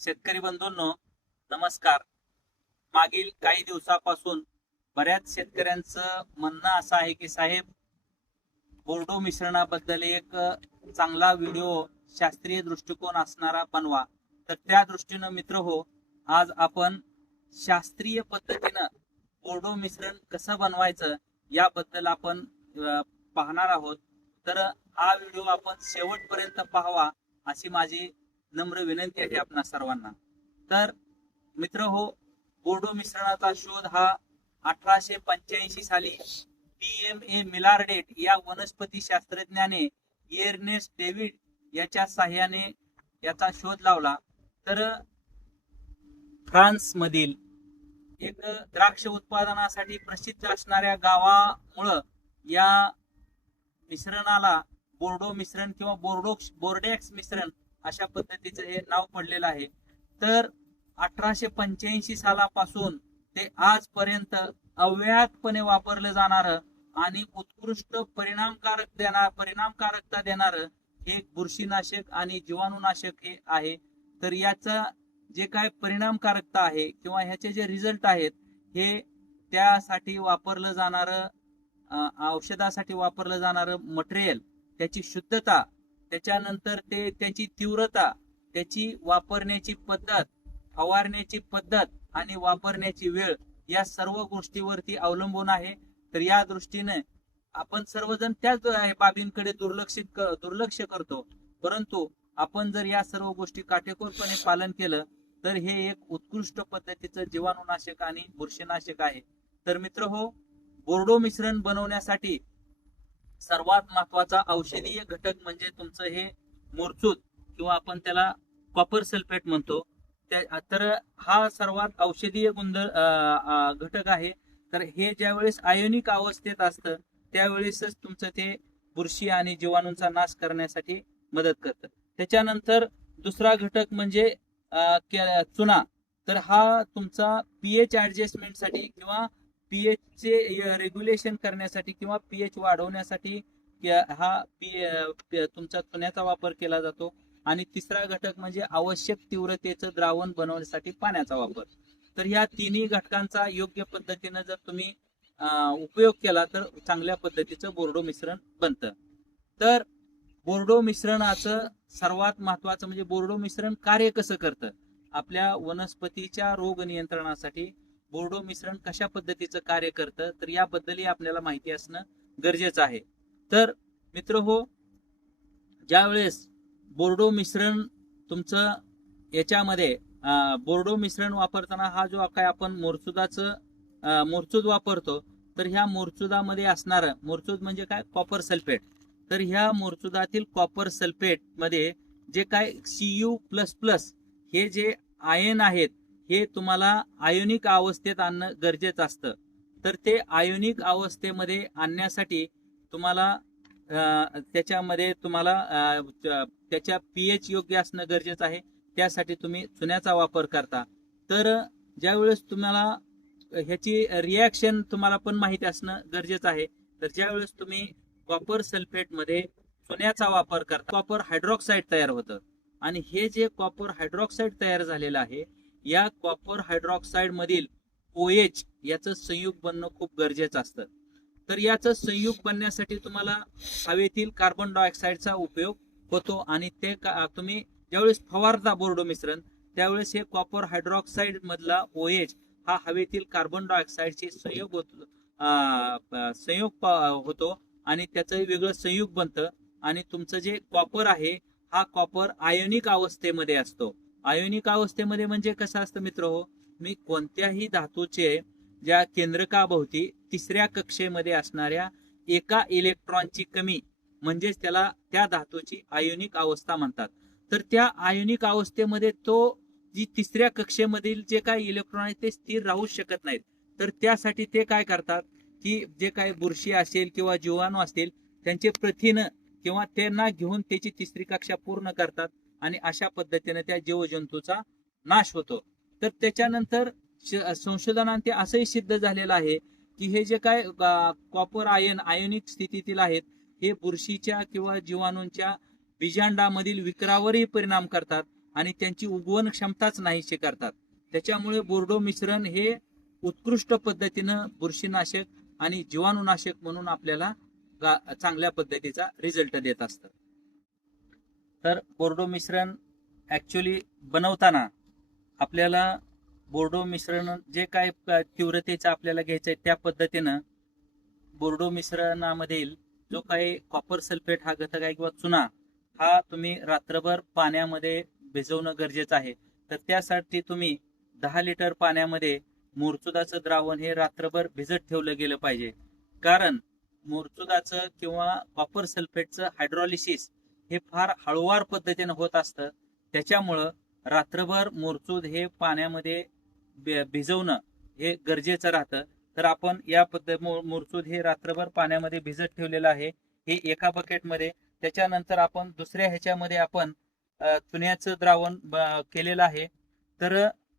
शेतकरी बंधूंनो, नमस्कार. मागील काही दिवसापासून बऱ्याच शेतकऱ्यांचं म्हणणं असं आहे की साहेब, बोर्डो मिश्रणाबद्दल एक चांगला व्हिडिओ शास्त्रीय दृष्टिकोन असणारा बनवा. तर त्या दृष्टीनं मित्र हो, आज आपण शास्त्रीय पद्धतीनं बोर्डो मिश्रण कसं बनवायचं याबद्दल आपण पाहणार आहोत. तर हा व्हिडिओ आपण शेवटपर्यंत पाहावा अशी माझी नम्र विनंती आहे आपणा सर्वांना. तर मित्र हो, बोर्डो मिश्रणाचा शोध हा 1885 साली PMA मिलारडेट या वनस्पती शास्त्रज्ञाने एर्नेस्ट डेव्हिड याच्या साह्याने याचा शोध लावला. तर फ्रान्स मधील एक द्राक्ष उत्पादनासाठी प्रसिद्ध असणाऱ्या गावामुळं या मिश्रणाला बोर्डो मिश्रण किंवा बोर्डेक्स मिश्रण अशा पद्धतीचं हे नाव पडलेलं आहे. तर 1885 सालापासून ते आजपर्यंत अव्याहतपणे वापरलं जाणारं आणि उत्कृष्ट परिणामकारकता देणारं हे बुरशीनाशक आणि जीवाणूनाशक हे आहे. तर याचा जे काय परिणामकारकता आहे किंवा ह्याचे जे रिझल्ट आहेत हे त्यासाठी वापरलं जाणारं औषधासाठी वापरलं जाणारं मटेरियल, त्याची शुद्धता, त्याच्यानंतर त्याची तीव्रता, त्याची वापरण्याची पद्धत, फवारण्याची पद्धत आणि वापरण्याची वेळ या सर्व गोष्टीवरती अवलंबून आहे. तर या दृष्टीने आपण सर्वजण त्याच बाबींकडे दुर्लक्ष करतो, परंतु आपण जर या सर्व गोष्टी काटेकोरपणे पालन केलं तर हे एक उत्कृष्ट पद्धतीचं जीवाणूनाशक आणि बुरशीनाशक आहे. तर मित्र हो, बोर्डो मिश्रण बनवण्यासाठी सर्वात महत्वाचा औषधीय घटक म्हणजे तुमचं हे मोरचूद किंवा आपण त्याला कॉपर सल्फेट म्हणतो. तर हा सर्वात औषधीय घटक आहे. तर हे ज्यावेळेस आयोनिक अवस्थेत असतं त्यावेळेसच तुमचं ते बुरशी आणि जीवाणूंचा नाश करण्यासाठी मदत करतं. त्याच्यानंतर दुसरा घटक म्हणजे चुना. तर हा तुमचा पीएच ऍडजस्टमेंटसाठी किंवा पीएच चे रेग्युलेशन करण्यासाठी किंवा पीएच वाढवण्यासाठी हा तुमचा चुन्याचा वापर केला जातो. आणि तिसरा घटक म्हणजे आवश्यक तीव्रतेचं द्रावण बनवण्यासाठी पाण्याचा वापर. तर ह्या तिन्ही घटकांचा योग्य पद्धतीने जर तुम्ही उपयोग केला तर चांगल्या पद्धतीचं बोर्डो मिश्रण बनतं. तर बोर्डो मिश्रणाचं सर्वात महत्वाचं म्हणजे बोर्डो मिश्रण कार्य कसं करतं. आपल्या वनस्पतीच्या रोग नियंत्रणासाठी बोर्डो मिश्रण कशा पद्धतीचं कार्य करतं तर याबद्दलही आपल्याला माहिती असणं गरजेचं आहे. तर मित्र हो, ज्यावेळेस बोर्डो मिश्रण तुमचं याच्यामध्ये बोर्डो मिश्रण वापरताना हा जो काय आपण मोरचूद वापरतो, तर ह्या मोरचुदामध्ये असणारं मोरचूद म्हणजे काय, कॉपर सल्फेट. तर ह्या मोरचुदातील कॉपर सल्फेट मध्ये जे काय Cu++ हे जे आयन आहेत हे तुम्हाला आयोनिक अवस्थेत आणणं गरजेचं असतं. तर ते आयोनिक अवस्थेमध्ये आणण्यासाठी तुम्हाला त्याच्यामध्ये त्याच्या पीएच योग्य असणं गरजेचं आहे. त्यासाठी तुम्ही चुन्याचा वापर करता. तर ज्यावेळेस तुम्हाला ह्याची रिॲक्शन तुम्हाला पण माहिती असणं गरजेचं आहे. तर ज्यावेळेस तुम्ही कॉपर सल्फेट मध्ये चुन्याचा वापर करता, कॉपर हायड्रॉक्साईड तयार होतं. आणि हे जे कॉपर हायड्रॉक्साईड तयार झालेलं आहे या कॉपर हायड्रॉक्साईड मधील OH याचं संयुग बनणं खूप गरजेचं असतं. तर याचं संयुग बनण्यासाठी तुम्हाला हवेतील कार्बन डायऑक्साईडचा उपयोग होतो. आणि ते तुम्ही ज्यावेळेस फवारता बोर्डो मिश्रण त्यावेळेस हे कॉपर हायड्रॉक्साईड मधला OH हा हवेतील कार्बन डायऑक्साईडचे संयोग होतो आणि त्याचं वेगळं संयुग बनतं. आणि तुमचं जे कॉपर आहे हा कॉपर आयोनिक अवस्थेमध्ये असतो. आयोनिक अवस्थेमध्ये म्हणजे कसं असतं मित्र हो, मी कोणत्याही धातूचे ज्या केंद्रकाभोवती तिसऱ्या कक्षेमध्ये असणाऱ्या एका इलेक्ट्रॉनची कमी म्हणजेच त्याला त्या धातूची आयोनिक अवस्था म्हणतात. तर त्या आयोनिक अवस्थेमध्ये जी तिसऱ्या कक्षेमधील जे काही इलेक्ट्रॉन आहेत ते स्थिर राहू शकत नाहीत. तर त्यासाठी ते काय करतात की जे काही बुरशी असेल किंवा जीवाणू असतील त्यांचे प्रथिनं किंवा त्यांना घेऊन त्याची तिसरी कक्षा पूर्ण करतात आणि अशा पद्धतीने त्या जीवजंतूचा नाश होतो. तर त्याच्यानंतर संशोधनांत असंही सिद्ध झालेलं आहे की हे जे काय कॉपर आयोनिक स्थितीतील आहेत हे बुरशीच्या किंवा जीवाणूंच्या बीजांडामधील विकारावरही परिणाम करतात आणि त्यांची उगवण क्षमताच नाहीशी करतात. त्याच्यामुळे बोर्डो मिश्रण हे उत्कृष्ट पद्धतीनं बुरशीनाशक आणि जीवाणूनाशक म्हणून आपल्याला चांगल्या पद्धतीचा रिझल्ट देत असतं. तर बोर्डो मिश्रण ऍक्च्युली बनवताना आपल्याला बोर्डो मिश्रण जे काय तीव्रतेचं आपल्याला घ्यायचंय त्या पद्धतीनं बोर्डो मिश्रणामधील जो काही कॉपर सल्फेट हा घटक आहे किंवा चुना हा तुम्ही रात्रभर पाण्यामध्ये भिजवणं गरजेचं आहे. तर त्यासाठी तुम्ही 10 लिटर पाण्यामध्ये मुरचुदाचं द्रावण हे रात्रभर भिजत ठेवलं गेलं पाहिजे. कारण मुरचुदाचं किंवा कॉपर सल्फेटचं हायड्रॉलिसिस हे फार हळूवार पद्धतीनं होत असतं. त्याच्यामुळं रात्रभर मुरचूद हे पाण्यामध्ये भिजवणं हे गरजेचं राहतं. तर आपण या मुरचूद हे रात्रभर पाण्यामध्ये भिजत ठेवलेलं आहे हे एका बकेटमध्ये. त्याच्यानंतर आपण दुसऱ्या ह्याच्यामध्ये आपण चुन्याचं द्रावण केलेलं आहे. तर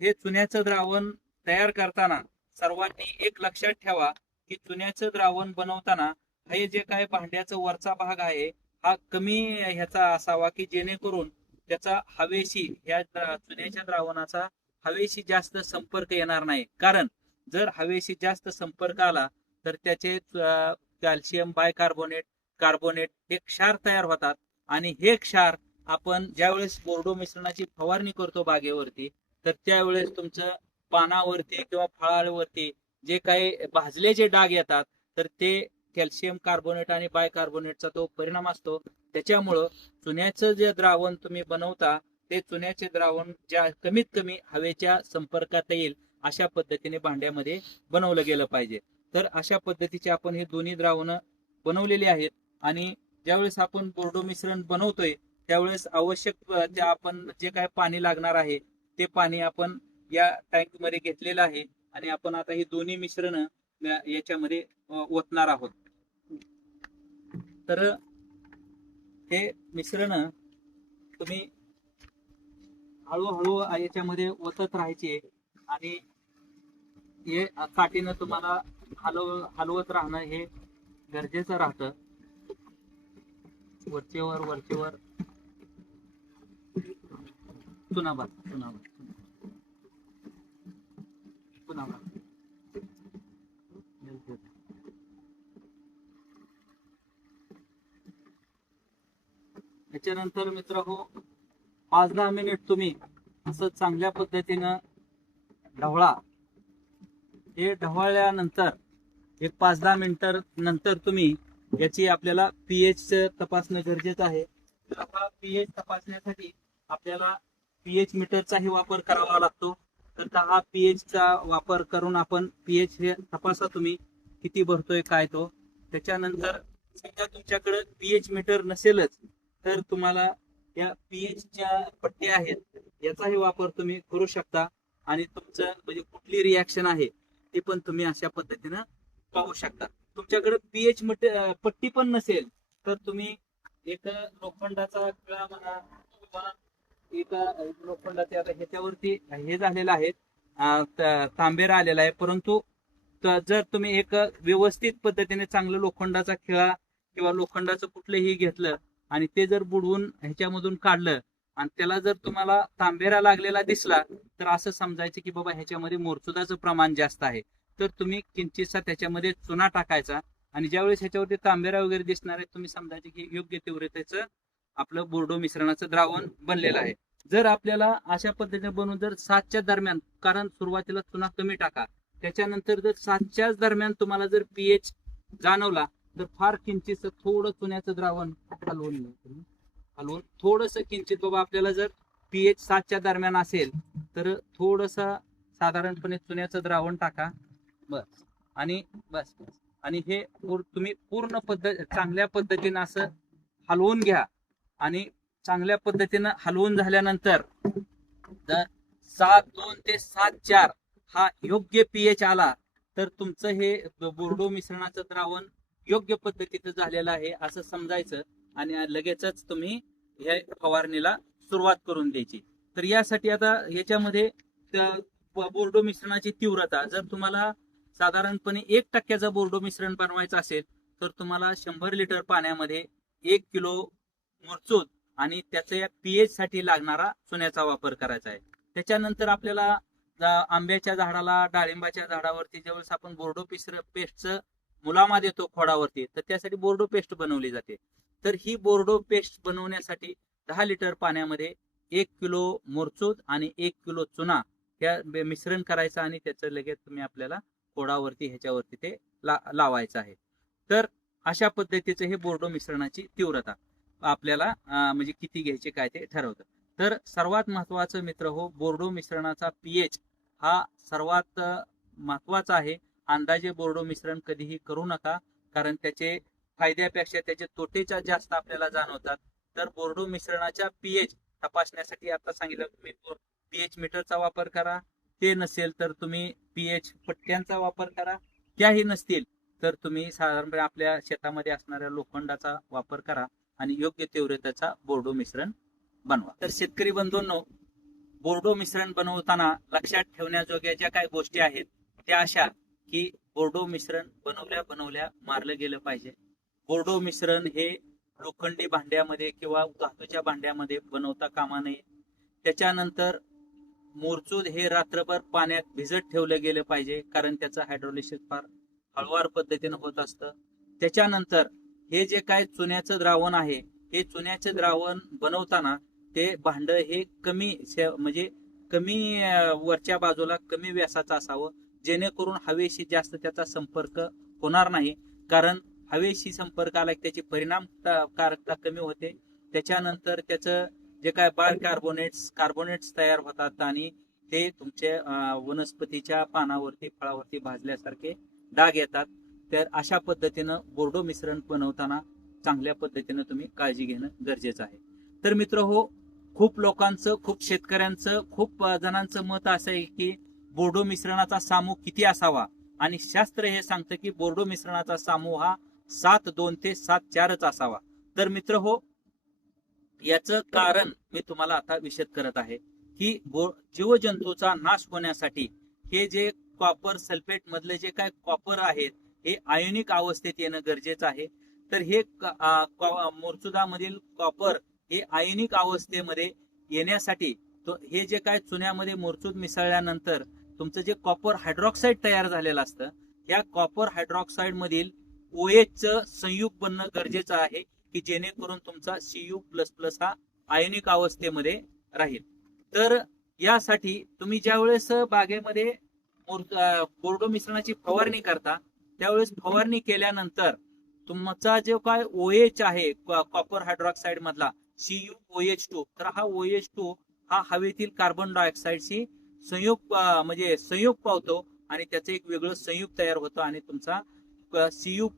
हे चुन्याचं द्रावण तयार करताना सर्वांनी एक लक्षात ठेवा की चुन्याचं द्रावण बनवताना हे जे काय भांड्याचा वरचा भाग आहे हा कमी ह्याचा असावा की जेणेकरून त्याचा हवेशी या चुन्याच्या द्रावणाचा हवेशी जास्त संपर्क येणार नाही. कारण जर हवेशी जास्त संपर्क आला तर त्याचे कॅल्शियम बायकार्बोनेट कार्बोनेट हे क्षार तयार होतात आणि हे क्षार आपण ज्यावेळेस बोर्डो मिश्रणाची फवारणी करतो बागेवरती तर त्यावेळेस तुमचं पानावरती किंवा फळावरती जे काही भाजलेचे डाग येतात तर ते कॅल्शियम कार्बोनेट आणि बायकार्बोनेटचा तो परिणाम असतो. त्याच्यामुळं चुन्याचं जे द्रावण तुम्ही बनवता ते चुन्याचे द्रावण ज्या कमीत कमी हवेच्या संपर्कात येईल अशा पद्धतीने भांड्यामध्ये बनवलं गेलं पाहिजे. तर अशा पद्धतीचे आपण हे दोन्ही द्रावणं बनवलेली आहेत आणि ज्यावेळेस आपण बोर्डो मिश्रण बनवतोय त्यावेळेस आवश्यक आपण जे काय पाणी लागणार आहे ते पाणी आपण या टँक मध्ये घेतलेलं आहे आणि आपण आता ही दोन्ही मिश्रण याच्यामध्ये ओतणार आहोत. तर हे मिश्रण तुम्ही हळूहळू याच्यामध्ये ओतत राहायचे आणि हे काठीनं तुम्हाला हलवत राहणं हे गरजेचं राहतं. वरचेवर चुनाबाद त्याच्यानंतर मित्रांनो 5-10 मिनिट तुम्ही असं चांगल्या पद्धतीनं ढवळा. हे ढवळल्यानंतर एक 5-10 मिनिट नंतर तुम्ही याची आपल्याला पीएच तपासणं गरजेचं आहे. पीएच तपासण्यासाठी आपल्याला पीएच मीटरचाही वापर करावा लागतो. तर हा पीएच चा वापर करून आपण पीएच हे तपासा तुम्ही किती भरतोय काय तो. त्याच्यानंतर समजा तुमच्याकडे पीएच मीटर नसेलच तर तुम्हाला या पीएच च्या पट्ट्या आहेत याचाही वापर तुम्ही करू शकता आणि तुमचं म्हणजे कुठली रिॲक्शन आहे ते पण तुम्ही अशा पद्धतीनं पाहू शकता. तुमच्याकडे पीएच पट्टी पण नसेल तर तुम्ही एक लोखंडाचा खिळा म्हणा किंवा एका लोखंडाचे आता ह्याच्यावरती हे झालेलं आहे तांबेरा आलेला आहे. परंतु जर तुम्ही एक व्यवस्थित पद्धतीने चांगलं लोखंडाचा खिळा किंवा लोखंडाचं कुठलंही घेतलं आणि ते जर बुडवून ह्याच्यामधून काढलं आणि त्याला जर तुम्हाला तांबेरा लागलेला दिसला तर असं समजायचं की बाबा ह्याच्यामध्ये मोरचुदाचं प्रमाण जास्त आहे. तर तुम्ही किंचितसा त्याच्यामध्ये चुना टाकायचा आणि ज्यावेळेस ह्याच्यावरती तांबेरा वगैरे दिसणार आहे तुम्ही समजायचे की योग्य तीव्रतेचं आपलं बोर्डो मिश्रणाचं द्रावण बनलेलं आहे. जर आपल्याला अशा पद्धतीने बनवून जर 7च्या दरम्यान, कारण सुरुवातीला चुना कमी टाका, त्याच्यानंतर जर 7च्याच दरम्यान तुम्हाला जर पीएच जाणवला तर फार किंचित थोडं चुन्याचं द्रावण हलवून थोडस किंचित बाबा आपल्याला जर पीएच 7च्या दरम्यान असेल तर थोडस साधारणपणे चुन्याचं द्रावण टाका बस. आणि हे तुम्ही पूर्ण चांगल्या पद्धतीनं असं हलवून घ्या आणि चांगल्या पद्धतीनं हलवून झाल्यानंतर जर 7.2 ते 7.4 हा योग्य पीएच आला तर तुमचं हे बोर्डो मिश्रणाचं द्रावण योग्य पद्धतीचं झालेलं आहे असं समजायचं आणि लगेचच तुम्ही ह्या फवारणीला सुरुवात करून द्यायची. तर यासाठी आता याच्यामध्ये बोर्डो मिश्रणाची तीव्रता जर तुम्हाला साधारणपणे 1% बोर्डो मिश्रण बनवायचं असेल तर तुम्हाला 100 लिटर पाण्यामध्ये 1 किलो मुरचूद आणि त्याच्या पीएच साठी लागणारा चुन्याचा वापर करायचा आहे. त्याच्यानंतर आपल्याला आंब्याच्या झाडाला, डाळिंबाच्या झाडावरती ज्यावेळेस आपण बोर्डो पेस्टचं मुलामा देतो खोडावरती, तर त्यासाठी बोर्डो पेस्ट बनवली जाते. तर ही बोर्डो पेस्ट बनवण्यासाठी 10 लिटर पाण्यामध्ये 1 किलो मोरचूद आणि 1 किलो चुना या मिश्रण करायचं आणि त्याचं लगेच तुम्ही आपल्याला खोडावरती ह्याच्यावरती ते लावायचं आहे. तर अशा पद्धतीचं हे बोर्डो मिश्रणाची तीव्रता आपल्याला म्हणजे किती घ्यायचे काय ते ठरवतं. तर सर्वात महत्वाचं मित्र हो, बोर्डो मिश्रणाचा पीएच हा सर्वात महत्वाचा आहे. अंदाजे बोर्डो मिश्रण कधीही करू नका, कारण त्याचे फायद्यापेक्षा त्याचे तोटेच्या जास्त आपल्याला जाणवतात. तर बोर्डो मिश्रणाच्या पीएच तपासण्यासाठी आता सांगितलं तुम्ही पीएच मीटरचा वापर करा. ते नसेल तर तुम्ही पीएच पट्ट्यांचा वापर करा. त्याही नसतील तर तुम्ही साधारणपणे आपल्या शेतामध्ये असणाऱ्या लोखंडाचा वापर करा आणि योग्य तीव्रतेचा बोर्डो मिश्रण बनवा. तर शेतकरी बंधूंनो, बोर्डो मिश्रण बनवताना लक्षात ठेवण्याजोग्या ज्या काही गोष्टी आहेत त्या अशा की बोर्डो मिश्रण बनवल्या मारलं गेलं पाहिजे. बोर्डो मिश्रण हे लोखंडी भांड्यामध्ये किंवा धातूच्या भांड्यामध्ये बनवता कामा नये. त्याच्यानंतर मोरचूद हे रात्रभर पाण्यात भिजत ठेवलं गेलं पाहिजे, कारण त्याचं हायड्रोलिसिस फार हळूवार पद्धतीनं होत असतं. त्याच्यानंतर हे जे काय चुन्याचं द्रावण आहे, हे चुन्याचं द्रावण बनवताना ते भांड हे कमी म्हणजे कमी वरच्या बाजूला कमी व्यासाचं असावं, जेणेकरून हवेशी जास्त त्याचा संपर्क होणार नाही, कारण हवेशी संपर्क आला की त्याची परिणामकारकता कमी होते. त्याच्यानंतर त्याचं जे काय कार्बोनेट्स तयार होतात आणि ते तुमच्या वनस्पतीच्या पानावरती फळावरती भाजल्यासारखे डाग येतात. तर अशा पद्धतीनं बोर्डो मिश्रण बनवताना चांगल्या पद्धतीनं तुम्ही काळजी घेणं गरजेचं आहे. तर मित्र हो, खूप लोकांचं, खूप शेतकऱ्यांचं, खूप जणांचं मत असं आहे की बोर्डो मिश्रणाचा सामू किती असावा, आणि शास्त्र हे सांगतं की बोर्डो मिश्रणाचा सामू हा 7.2 ते 7.4 असावा. तर मित्र हो, याचं कारण मी तुम्हाला आता विशद करत आहे की जीवजंतूचा नाश होण्यासाठी हे जे कॉपर सल्फेट मधले जे काय कॉपर आहेत हे आयोनिक अवस्थेत येणं गरजेचं आहे. तर हे मोरचुदामधील कॉपर हे आयोनिक अवस्थेमध्ये येण्यासाठी हे जे काय चुन्यामध्ये मोरचूद मिसळल्यानंतर तुमचं जे कॉपर हायड्रॉक्साईड तयार झालेलं असतं, या कॉपर हायड्रॉक्साईड मधील OH संयुग बनणं गरजेचं आहे की जेणेकरून तुमचा Cu++ हा आयोनिक अवस्थेमध्ये राहील. तर यासाठी तुम्ही ज्यावेळेस बागेमध्ये बोर्डो मिश्रणाची फवारणी करता, त्यावेळेस फवारणी केल्यानंतर तुमचा जो काय OH आहे कॉपर हायड्रॉक्साईड मधला CuOH2, तर हा OH2 हा हवेतील कार्बन डायऑक्साईडशी संयोग पावतो आणि त्याचं एक वेगळं संयुग तयार होतं आणि तुमचा Cu++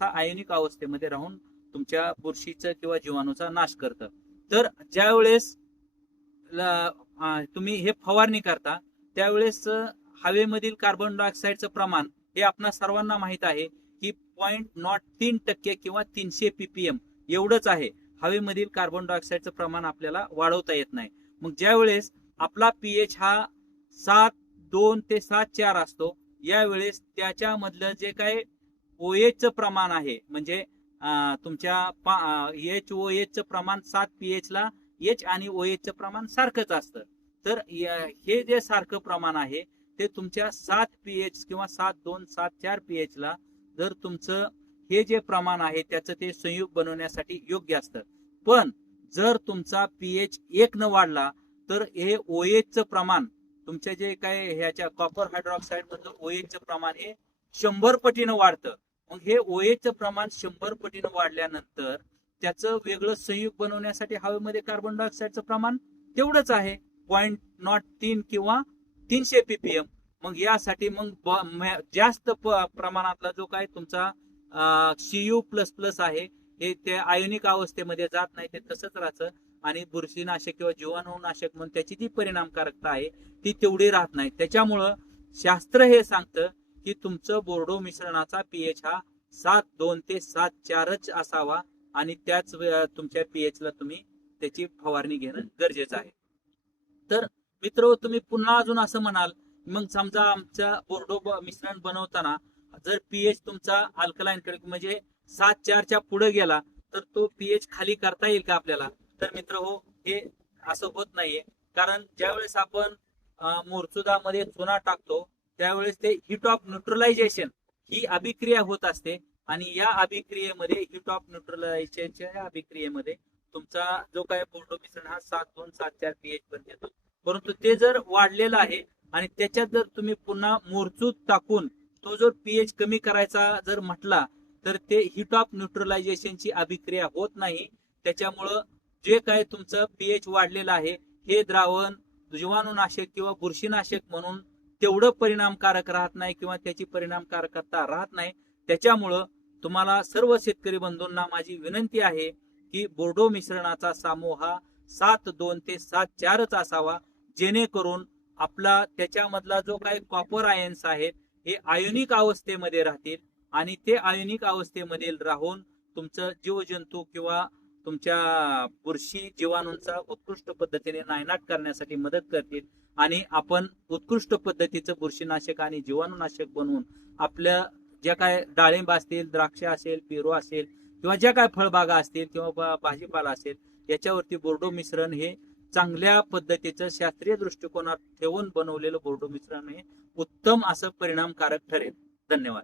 हा आयोनिक अवस्थेमध्ये राहून तुमच्या बुरशीचं किंवा जीवाणूचा नाश करतं. तर ज्या वेळेस तुम्ही हे फवारणी करता त्यावेळेस हवेमधील कार्बन डायऑक्साईडचं प्रमाण हे आपणा सर्वांना माहित आहे की 0.03% किंवा 300 ppm एवढंच आहे. हवेमधील कार्बन डायऑक्साईडचं प्रमाण आपल्याला वाढवता येत नाही. मग ज्या वेळेस आपला पीएच हा 7.2 ते 7.4 असतो, यावेळेस त्याच्यामधलं जे काही OH प्रमाण आहे, म्हणजे तुमच्या HOH प्रमाण 7 pH ला H आणि OH प्रमाण सारखंच असतं. तर हे जे सारखं प्रमाण आहे ते तुमच्या 7 pH किंवा 7.2 7.4 pH ला जर तुमचं हे जे प्रमाण आहे त्याचं ते संयुग बनवण्यासाठी योग्य असतं. पण जर तुमचा पीएच 1 न वाढला तर हे OH प्रमाण तुमच्या जे काय ह्याच्या कॉपर हायड्रॉक्साईड मधलं OH प्रमाण हे 100 पटीनं वाढतं. मग हे OH प्रमाण 100 पटीनं वाढल्यानंतर त्याचं वेगळं संयुग बनवण्यासाठी हवेमध्ये कार्बन डायऑक्साईडचं प्रमाण तेवढंच आहे, 0.03 किंवा 300 ppm. मग यासाठी मग जास्त प्रमाणातला जो काय तुमचा Cu++ आहे हे त्या आयोनिक अवस्थेमध्ये जात नाही, ते तसंच राहतं आणि बुरशीनाशक किंवा जीवाणूनाशक म्हणून त्याची जी परिणामकारकता आहे ती तेवढी राहत नाही. त्याच्यामुळं शास्त्र हे सांगतं की तुमचं बोर्डो मिश्रणाचा पीएच हा 7.2 ते 7.4 असावा आणि त्याच तुमच्या पीएच ला तुम्ही त्याची फवारणी घेणं गरजेचं आहे. तर मित्र, तुम्ही पुन्हा अजून असं म्हणाल, मग समजा आमच्या बोर्डो मिश्रण बनवताना जर पीएच तुमचा अल्कलाईन कडे म्हणजे 7.4 पुढे गेला तर तो पीएच खाली करता येईल का आपल्याला? तर मित्र हो, हे असं होत नाहीये. कारण ज्यावेळेस आपण मोरचुदामध्ये चुना टाकतो त्यावेळेस ते हीट ऑफ न्यूट्रलायझेशन ही अभिक्रिया होत असते आणि या अभिक्रियेमध्ये हीट ऑफ न्यूट्रलायझेशनच्या अभिक्रियेमध्ये तुमचा जो काय बोर्डो मिश्रण हा 7.2-7.4 पीएच पर्यंत येतो. परंतु ते जर वाढलेलं आहे आणि त्याच्यात जर तुम्ही पुन्हा मोरचूद टाकून तो जर पीएच कमी करायचा जर म्हटला तर ते हीट ऑफ न्यूट्रलायझेशनची अभिक्रिया होत नाही. त्याच्यामुळं जे काय तुमचं पीएच वाढलेलं आहे हे द्रावण जीवाणूनाशक किंवा बुरशीनाशक म्हणून तेवढं परिणामकारक राहत नाही किंवा त्याची परिणामकारकता राहत नाही. त्याच्यामुळं तुम्हाला सर्व शेतकरी बंधूंना माझी विनंती आहे की बोर्डो मिश्रणाचा समूह हा 7.2 ते 7.4च असावा, जेणेकरून आपला त्याच्यामधला जो काही कॉपर आयन्स आहेत हे आयोनिक अवस्थेमध्ये राहतील आणि ते आयोनिक अवस्थेमध्ये राहून तुमचं जीवजंतू किंवा तुमच्या बुरशी जीवाणूंचा उत्कृष्ट पद्धतीने नायनाट करण्यासाठी मदत करतील आणि आपण उत्कृष्ट पद्धतीचं बुरशीनाशक आणि जीवाणूनाशक बनवून आपल्या ज्या काय डाळिंब असतील, द्राक्ष असेल, पेरू असेल किंवा ज्या काय फळबागा असतील किंवा भाजीपाला असेल याच्यावरती बोर्डो मिश्रण हे चांगल्या पद्धतीचं शास्त्रीय दृष्टिकोनात ठेवून बनवलेलं बोर्डो मिश्रण हे उत्तम असं परिणामकारक ठरेल. धन्यवाद.